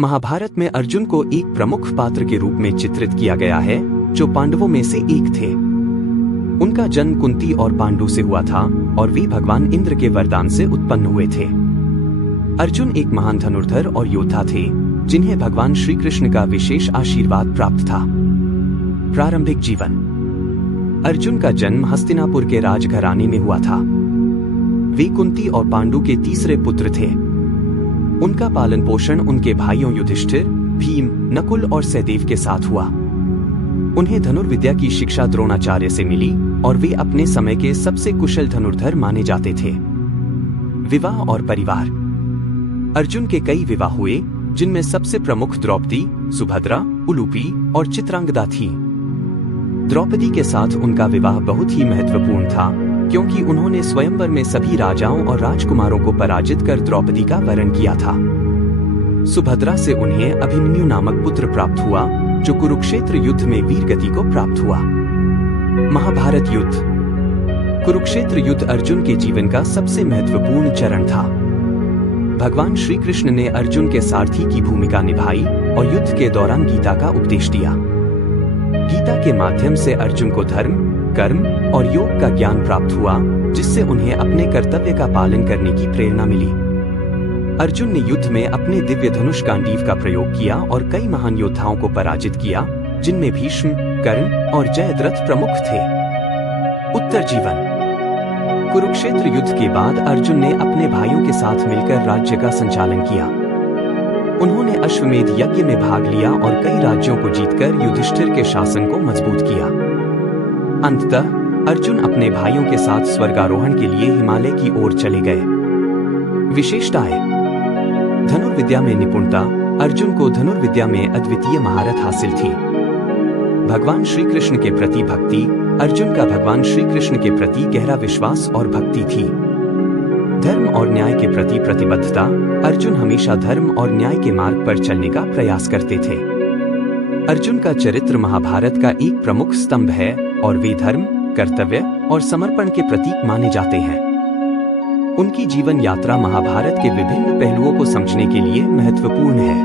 महाभारत में अर्जुन को एक प्रमुख पात्र के रूप में चित्रित किया गया है, जो पांडवों में से एक थे। उनका जन्म कुंती और पांडु से हुआ था और वे भगवान इंद्र के वरदान से उत्पन्न हुए थे। अर्जुन एक महान धनुर्धर और योद्धा थे, जिन्हें भगवान श्री कृष्ण का विशेष आशीर्वाद प्राप्त था। प्रारंभिक जीवन। अर्जुन का जन्म हस्तिनापुर के राजघराने में हुआ था। वे कुंती और पांडु के तीसरे पुत्र थे। उनका पालन पोषण उनके भाइयों युधिष्ठिर, भीम, नकुल और सहदेव के साथ हुआ। उन्हें धनुर्विद्या की शिक्षा द्रोणाचार्य से मिली और वे अपने समय के सबसे कुशल धनुर्धर माने जाते थे। विवाह और परिवार। अर्जुन के कई विवाह हुए, जिनमें सबसे प्रमुख द्रौपदी, सुभद्रा, उलूपी और चित्रांगदा थी। द्रौपदी के साथ उनका विवाह बहुत ही महत्वपूर्ण था, क्योंकि उन्होंने स्वयंवर में सभी राजाओं और राजकुमारों को पराजित कर द्रौपदी का वरण किया था। सुभद्रा से उन्हें अभिमन्यु नामक पुत्र प्राप्त हुआ, जो कुरुक्षेत्र युद्ध में वीर गति को प्राप्त हुआ। महाभारत युद्ध। कुरुक्षेत्र युद्ध अर्जुन के जीवन का सबसे महत्वपूर्ण चरण था। भगवान श्री कृष्ण ने अर्जुन के सारथी की भूमिका निभाई और युद्ध के दौरान गीता का उपदेश दिया। गीता के माध्यम से अर्जुन को धर्म, कर्म और योग का ज्ञान प्राप्त हुआ, जिससे उन्हें अपने कर्तव्य का पालन करने की प्रेरणा मिली। अर्जुन ने युद्ध में अपने दिव्य धनुष गांडीव का प्रयोग किया और कई महान योद्धाओं को पराजित किया, जिनमें भीष्म, कर्ण और जयद्रथ प्रमुख थे। उत्तर जीवन। कुरुक्षेत्र युद्ध के बाद अर्जुन ने अपने भाइयों के साथ मिलकर राज्य का संचालन किया। उन्होंने अश्वमेध यज्ञ में भाग लिया और कई राज्यों को जीतकर युधिष्ठिर के शासन को मजबूत किया। अंततः अर्जुन अपने भाइयों के साथ स्वर्गारोहण के लिए हिमालय की ओर चले गए। विशेषताएं। धनुर्विद्या में निपुणता। अर्जुन को धनुर्विद्या में अद्वितीय महारत हासिल थी। भगवान श्री कृष्ण के प्रति भक्ति। अर्जुन का भगवान श्री कृष्ण के प्रति गहरा विश्वास और भक्ति थी। धर्म और न्याय के प्रति प्रतिबद्धता। अर्जुन हमेशा धर्म और न्याय के मार्ग पर चलने का प्रयास करते थे। अर्जुन का चरित्र महाभारत का एक प्रमुख स्तंभ है और वे धर्म, कर्तव्य और समर्पण के प्रतीक माने जाते हैं। उनकी जीवन यात्रा महाभारत के विभिन्न पहलुओं को समझने के लिए महत्वपूर्ण है।